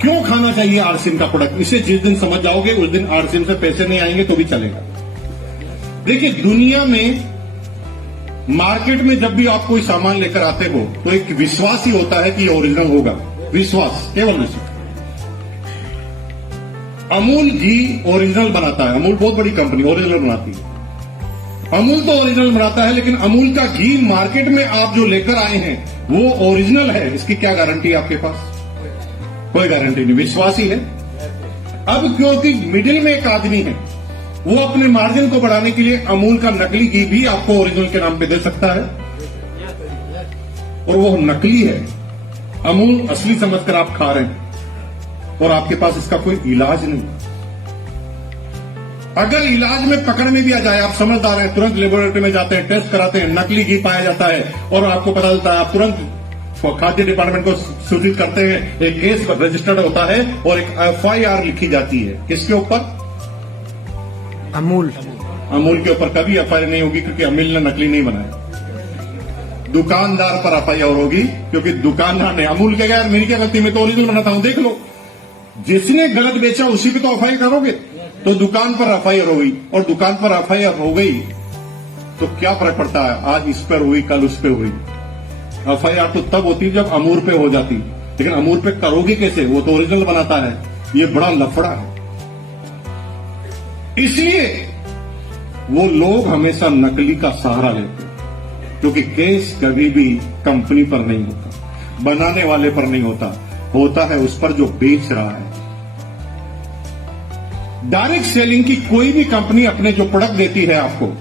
क्यों खाना चाहिए आरसीएम का प्रोडक्ट? इसे जिस दिन समझ जाओगे उस दिन आरसीएम से पैसे नहीं आएंगे तो भी चलेगा। देखिए, दुनिया में मार्केट में जब भी आप कोई सामान लेकर आते हो तो एक विश्वास ही होता है कि ये ओरिजिनल होगा। विश्वास, केवल विश्वास। अमूल घी ओरिजिनल बनाता है। अमूल बहुत बड़ी कंपनी, ओरिजिनल बनाती है। अमूल तो ओरिजिनल बनाता है, लेकिन अमूल का घी मार्केट में आप जो लेकर आए हैं वो ओरिजिनल है, इसकी क्या गारंटी है आपके पास? कोई गारंटी नहीं, विश्वास ही है। अब क्योंकि मिडिल में एक आदमी है, वो अपने मार्जिन को बढ़ाने के लिए अमूल का नकली घी भी आपको ओरिजिनल के नाम पे दे सकता है, और वो नकली है। अमूल असली समझकर आप खा रहे हैं और आपके पास इसका कोई इलाज नहीं। अगर इलाज में पकड़ने भी आ जाए, आप समझदार हैं, तुरंत लेबोरेटरी में जाते हैं, टेस्ट कराते हैं, नकली घी पाया जाता है और आपको पता चलता है, आप तुरंत खाद्य डिपार्टमेंट को सूचित करते हैं, एक केस रजिस्टर्ड होता है और एक एफआईआर लिखी जाती है। किसके ऊपर? अमूल के ऊपर कभी एफआईआर नहीं होगी, क्योंकि अमूल ने नकली नहीं बनाया। दुकानदार पर एफआईआर होगी, क्योंकि दुकानदार ने अमूल के यार मेरी क्या गलती, मैं तो ओरिजिनल बनाता हूं, देख लो। जिसने गलत बेचा उसी पे तो एफआईआर करोगे, तो दुकान पर एफआईआर हो गई, और दुकान पर एफआईआर हो गई तो क्या फर्क पड़ता है? आज इस पर हुई, कल उस पर हुई। एफआईआर तो तब होती जब अमूल पे हो जाती, लेकिन अमूल पे करोगे कैसे? वो तो ओरिजिनल बनाता है। ये बड़ा लफड़ा है। इसलिए वो लोग हमेशा नकली का सहारा लेते हैं, क्योंकि केस कभी भी कंपनी पर नहीं होता, बनाने वाले पर नहीं होता, होता है उस पर जो बेच रहा है। डायरेक्ट सेलिंग की कोई भी कंपनी अपने जो प्रोडक्ट देती है आपको,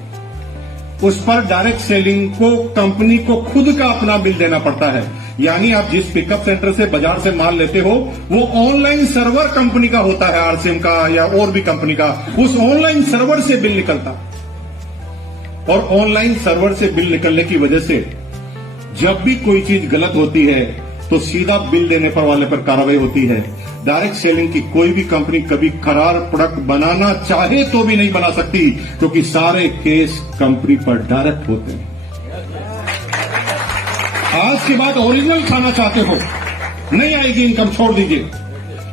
उस पर डायरेक्ट सेलिंग को कंपनी को खुद का अपना बिल देना पड़ता है। यानी आप जिस पिकअप सेंटर से बाजार से माल लेते हो, वो ऑनलाइन सर्वर कंपनी का होता है, आरसीएम का या और भी कंपनी का। उस ऑनलाइन सर्वर से बिल निकलता, और ऑनलाइन सर्वर से बिल निकलने की वजह से जब भी कोई चीज गलत होती है तो सीधा बिल देने पर वाले पर कार्रवाई होती है। डायरेक्ट सेलिंग की कोई भी कंपनी कभी खराब प्रोडक्ट बनाना चाहे तो भी नहीं बना सकती, क्योंकि सारे केस कंपनी पर डायरेक्ट होते हैं। आज के बाद ओरिजिनल खाना चाहते हो, नहीं आएगी इनकम, छोड़ दीजिए।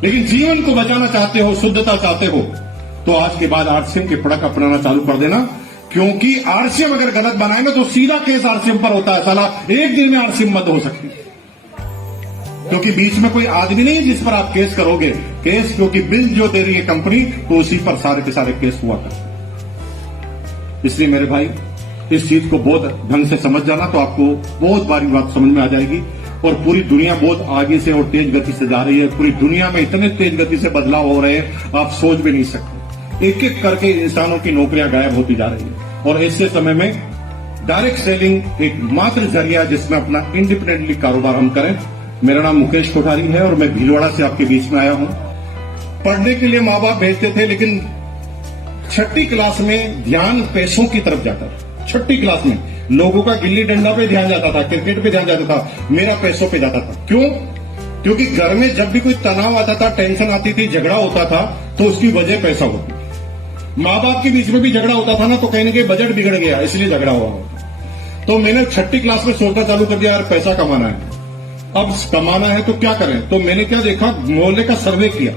लेकिन जीवन को बचाना चाहते हो, शुद्धता चाहते हो, तो आज के बाद आरसीएम के प्रोडक्ट अपनाना चालू कर देना, क्योंकि आरसीएम अगर गलत बनाएंगे तो सीधा केस आरसीएम पर होता है। साला एक दिन में आरसीएम मत हो सकती, क्योंकि बीच में कोई आदमी नहीं है जिस पर आप केस करोगे। केस क्योंकि बिल जो दे रही है कंपनी, तो उसी पर सारे के सारे केस हुआ करते। इसलिए मेरे भाई, इस चीज को बहुत ढंग से समझ जाना, तो आपको बहुत बारी बात समझ में आ जाएगी। और पूरी दुनिया बहुत आगे से और तेज गति से जा रही है। पूरी दुनिया में इतने तेज गति से बदलाव हो रहे हैं, आप सोच भी नहीं सकते। एक एक करके इंसानों की नौकरियां गायब होती जा रही है, और ऐसे समय में डायरेक्ट सेलिंग एक मात्र जरिया जिसमें अपना इंडिपेंडेंटली कारोबार हम करें। मेरा नाम मुकेश कोठारी है और मैं भीलवाड़ा से आपके बीच में आया हूं। पढ़ने के लिए माँ बाप भेजते थे, लेकिन छठी क्लास में ध्यान पैसों की तरफ जाता था। छठी क्लास में लोगों का गिल्ली डंडा पे ध्यान जाता था, क्रिकेट पे ध्यान जाता था, मेरा पैसों पे जाता था। क्यों? क्योंकि घर में जब भी कोई तनाव आता था, टेंशन आती थी, झगड़ा होता था, तो उसकी वजह पैसा होती। माँ बाप के बीच में भी झगड़ा होता था ना, तो कहीं ना कहीं बजट बिगड़ गया, इसलिए झगड़ा हुआ होता। तो मैंने छठी क्लास में सोचना चालू कर दिया, यार पैसा कमाना है। अब कमाना है तो क्या करें? तो मैंने क्या देखा, मोहल्ले का सर्वे किया।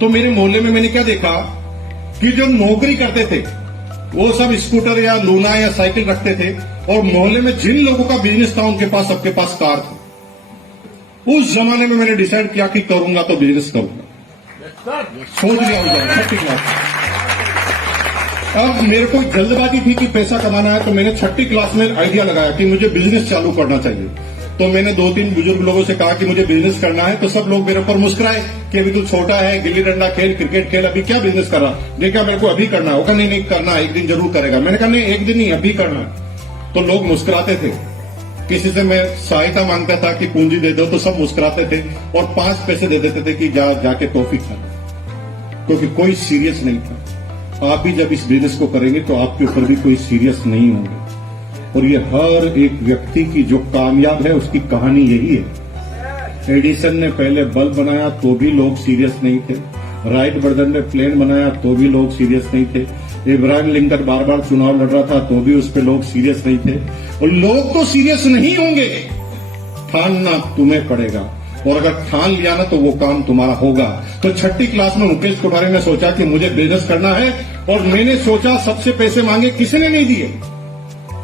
तो मेरे मोहल्ले में मैंने क्या देखा कि जो नौकरी करते थे वो सब स्कूटर या लूना या साइकिल रखते थे, और मोहल्ले में जिन लोगों का बिजनेस था उनके पास सबके पास कार थी। उस जमाने में मैंने डिसाइड किया कि करूंगा तो बिजनेस करूंगा। सोच लिया उस छठी क्लास। अब मेरे को जल्दबाजी थी कि पैसा कमाना है, तो मैंने छठी क्लास में आइडिया लगाया कि मुझे बिजनेस चालू करना चाहिए। तो मैंने 2-3 बुजुर्ग लोगों से कहा कि मुझे बिजनेस करना है, तो सब लोग मेरे ऊपर मुस्कुराए कि अभी तू छोटा है, गिल्ली डंडा खेल, क्रिकेट खेल, अभी क्या बिजनेस कर रहा। देखा मेरे को अभी करना है। वो कहा नहीं करना, एक दिन जरूर करेगा। मैंने कहा नहीं, एक दिन नहीं, अभी करना। तो लोग मुस्कुराते थे। किसी से मैं सहायता मांगता था कि पूंजी दे दो, तो सब मुस्कुराते थे और 5 पैसे दे देते थे कि जाके टॉफी खा, क्योंकि कोई सीरियस नहीं था। आप भी जब इस बिजनेस को करेंगे तो आपके ऊपर भी कोई सीरियस नहीं होंगे। और ये हर एक व्यक्ति की जो कामयाब है उसकी कहानी यही है। एडिसन ने पहले बल्ब बनाया तो भी लोग सीरियस नहीं थे। राइट ब्रदर ने प्लेन बनाया तो भी लोग सीरियस नहीं थे। इब्राहिम लिंकन बार बार चुनाव लड़ रहा था तो भी उस पर लोग सीरियस नहीं थे। और लोग तो सीरियस नहीं होंगे, ठानना तुम्हें पड़ेगा। और अगर ठान लिया ना तो वो काम तुम्हारा होगा। तो छठी क्लास में मुकेश कोठारी ने सोचा कि मुझे बिजनेस करना है, और मैंने सोचा सबसे पैसे मांगे, किसी ने नहीं दिए,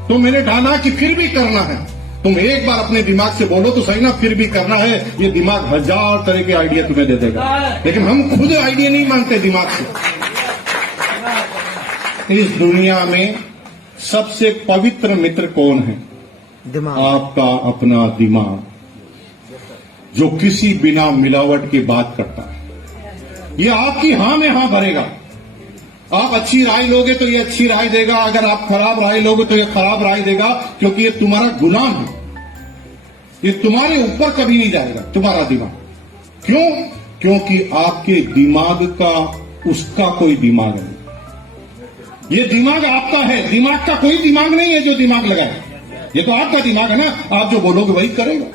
तो मैंने ठाना कि फिर भी करना है। तुम एक बार अपने दिमाग से बोलो तो सही ना, फिर भी करना है। ये दिमाग 1000 तरह के आइडिया तुम्हें दे देगा, लेकिन हम खुद आइडिया नहीं मानते दिमाग से। इस दुनिया में सबसे पवित्र मित्र कौन है? दिमाग। आपका अपना दिमाग, जो किसी बिना मिलावट की बात करता है। ये आपकी हां में हां भरेगा। आप अच्छी राय लोगे तो ये अच्छी राय देगा, अगर आप खराब राय लोगे तो ये खराब राय देगा, क्योंकि ये तुम्हारा गुलाम है। ये तुम्हारे ऊपर कभी नहीं जाएगा, तुम्हारा दिमाग। क्यों? क्योंकि आपके दिमाग का उसका कोई दिमाग नहीं। ये दिमाग आपका है, दिमाग का कोई दिमाग नहीं है जो दिमाग लगाए। ये तो आपका दिमाग है ना, आप जो बोलोगे वही करेगा।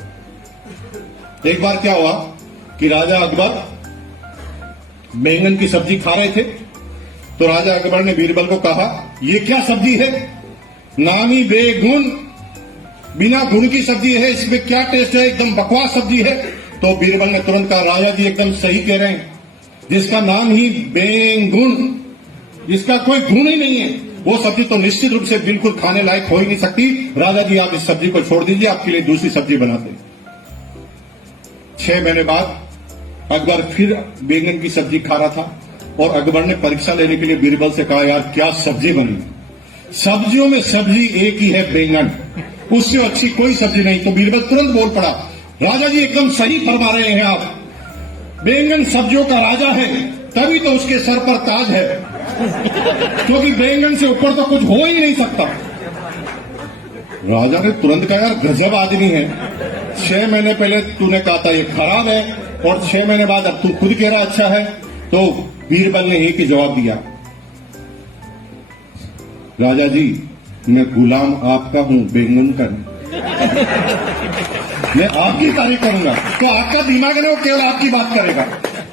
एक बार क्या हुआ कि राजा अकबर बैंगन की सब्जी खा रहे थे, तो राजा अकबर ने बीरबल को कहा, ये क्या सब्जी है? नामी बेगुन, बिना गुण की सब्जी है, इसमें क्या टेस्ट है? एकदम बकवास सब्जी है। तो बीरबल ने तुरंत कहा, राजा जी एकदम सही कह रहे हैं, जिसका नाम ही बेगुण, जिसका कोई गुण ही नहीं है, वो सब्जी तो निश्चित रूप से बिल्कुल खाने लायक हो ही नहीं सकती। राजा जी आप इस सब्जी को छोड़ दीजिए, आपके लिए दूसरी सब्जी बनाते हैं। 6 महीने बाद अकबर फिर बैंगन की सब्जी खा रहा था, और अकबर ने परीक्षा लेने के लिए बीरबल से कहा, यार क्या सब्जी बनी? सब्जियों में सब्जी एक ही है, बैंगन, उससे अच्छी कोई सब्जी नहीं। तो बीरबल तुरंत बोल पड़ा, राजा जी एकदम सही फरमा रहे हैं आप, बैंगन सब्जियों का राजा है, तभी तो उसके सर पर ताज है, क्योंकि बैंगन से ऊपर तो कुछ हो ही नहीं सकता। राजा ने तुरंत कहा, यार गजब आदमी है, 6 महीने पहले तूने कहा था ये खराब है, और 6 महीने बाद अब तू खुद कह रहा अच्छा है। तो बीरबल ने एक ही जवाब दिया, राजा जी मैं गुलाम आपका हूं, बैंगन का नहीं। मैं आपकी तारीफ करूंगा, तो आपका दिमाग है वो केवल आपकी बात करेगा।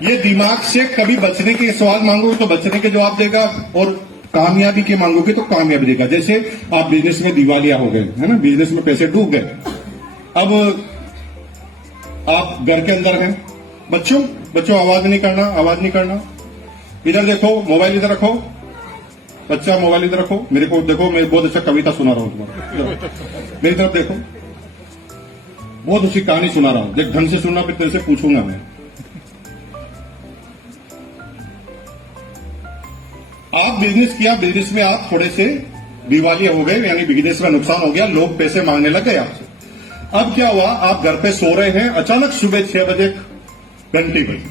ये दिमाग से कभी बचने के सवाल मांगोगे तो बचने के जवाब देगा, और कामयाबी के मांगोगे तो कामयाबी देगा। जैसे आप बिजनेस में दिवालिया हो गए, है ना, बिजनेस में पैसे डूब गए। अब आप घर के अंदर हैं, बच्चों आवाज नहीं करना, आवाज नहीं करना, इधर देखो, मोबाइल इधर रखो, बच्चा मोबाइल इधर रखो, मेरे को देखो, मैं बहुत अच्छा कविता सुना रहा हूं तुम्हारा, मेरी तरफ देखो, बहुत अच्छी कहानी सुना रहा हूं, देख ढंग से सुनना, फिर तेरे से पूछूंगा मैं। आप बिजनेस किया, बिजनेस में आप थोड़े से दिवालिया हो गए, यानी बिजनेस में नुकसान हो गया, लोग पैसे मांगने लग गए आपसे। अब क्या हुआ, आप घर पे सो रहे हैं, अचानक सुबह 6 बजे घंटी बजी,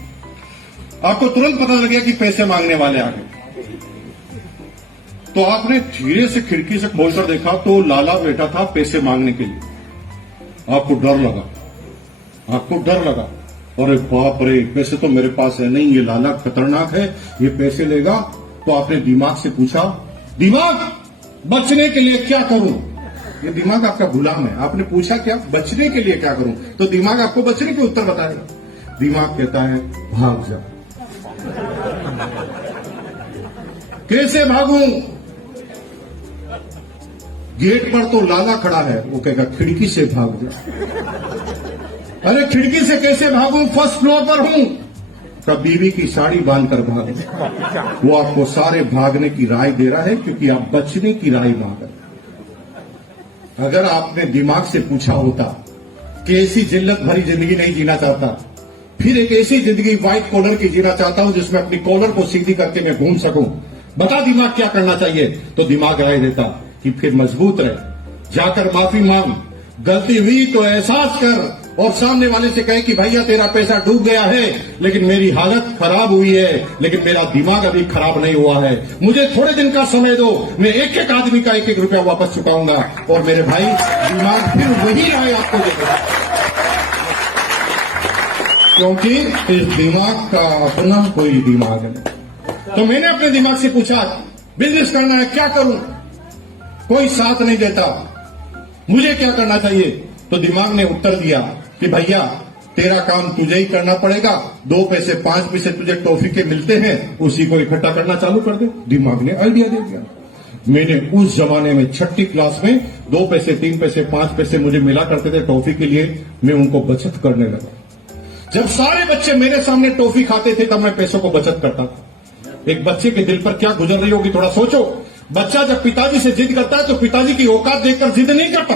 आपको तुरंत पता लग गया कि पैसे मांगने वाले आ गए। तो आपने धीरे से खिड़की से खोलकर देखा तो लाला बैठा था पैसे मांगने के लिए। आपको डर लगा, अरे बाप रे, पैसे तो मेरे पास है नहीं, ये लाला खतरनाक है, ये पैसे लेगा। तो आपने दिमाग से पूछा, दिमाग बचने के लिए क्या करूं? ये दिमाग आपका गुलाम है। आपने पूछा क्या, बचने के लिए क्या करूं? तो दिमाग आपको बचने के उत्तर बताएगा। दिमाग कहता है भाग जा। कैसे भागूं? गेट पर तो लाला खड़ा है, वो कहेगा खिड़की से भाग जा। अरे खिड़की से कैसे भागूं, फर्स्ट फ्लोर पर हूं। का बीवी की साड़ी बांधकर भाग। वो आपको सारे भागने की राय दे रहा है, क्योंकि आप बचने की राय मांग रहे। अगर आपने दिमाग से पूछा होता कि ऐसी जिल्लत भरी जिंदगी नहीं जीना चाहता, फिर एक ऐसी जिंदगी व्हाइट कॉलर की जीना चाहता हूं जिसमें अपनी कॉलर को सीधी करके मैं घूम सकूं, बता दिमाग क्या करना चाहिए? तो दिमाग राय देता कि फिर मजबूत रहे, जाकर माफी मांग, गलती हुई तो एहसास कर, और सामने वाले से कहे कि भैया तेरा पैसा डूब गया है, लेकिन मेरी हालत खराब हुई है, लेकिन मेरा दिमाग अभी खराब नहीं हुआ है, मुझे थोड़े दिन का समय दो, मैं एक एक आदमी का 1-1 रुपया वापस चुकाऊंगा। और मेरे भाई, दिमाग फिर वही राय आपको देगा, क्योंकि इस दिमाग का अपना कोई दिमाग नहीं। तो मैंने अपने दिमाग से पूछा, बिजनेस करना है, क्या करूं? कोई साथ नहीं देता, मुझे क्या करना चाहिए? तो दिमाग ने उत्तर दिया कि भैया तेरा काम तुझे ही करना पड़ेगा, 2 पैसे 5 पैसे तुझे टॉफी के मिलते हैं, उसी को इकट्ठा करना चालू कर दे। दिमाग ने आइडिया दे दिया। मैंने उस जमाने में 6ठी क्लास में 2 पैसे 3 पैसे 5 पैसे मुझे मिला करते थे टॉफी के लिए, मैं उनको बचत करने लगा। जब सारे बच्चे मेरे सामने टॉफी खाते थे तब मैं पैसों को बचत करता था। एक बच्चे के दिल पर क्या गुजर रही होगी थोड़ा सोचो। बच्चा जब पिताजी से जिद करता है तो पिताजी की औकात देखकर जिद नहीं करता।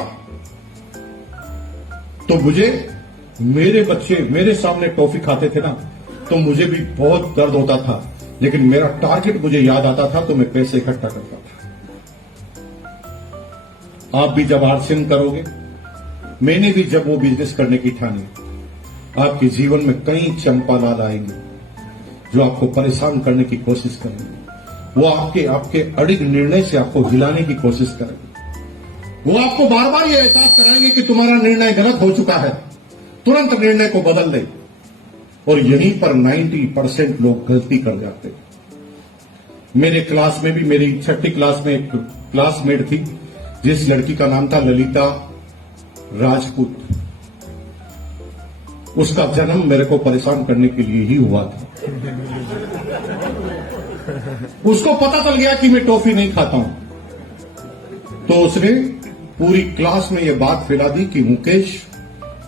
तो मुझे मेरे बच्चे मेरे सामने टॉफी खाते थे ना, तो मुझे भी बहुत दर्द होता था, लेकिन मेरा टारगेट मुझे याद आता था तो मैं पैसे इकट्ठा करता था। आप भी जब आरसीएम करोगे, मैंने भी जब वो बिजनेस करने की ठानी, आपके जीवन में कई चंपालाल आएंगे जो आपको परेशान करने की कोशिश करेंगे। वो आपके अड़िग निर्णय से आपको हिलाने की कोशिश करेंगे। वो आपको बार बार ये एहसास कराएंगे कि तुम्हारा निर्णय गलत हो चुका है, तुरंत निर्णय को बदल दे। और यहीं पर 90% लोग गलती कर जाते हैं। मेरे क्लास में भी मेरी 6ठी क्लास में एक क्लासमेट थी जिस लड़की का नाम था ललिता राजपूत। उसका जन्म मेरे को परेशान करने के लिए ही हुआ था। उसको पता चल गया कि मैं टॉफी नहीं खाता हूं, तो उसने पूरी क्लास में यह बात फैला दी कि मुकेश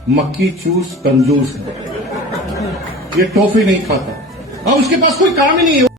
मक्खी चूस कंजूस है, ये टॉफी नहीं खाता। अब उसके पास कोई काम ही नहीं है।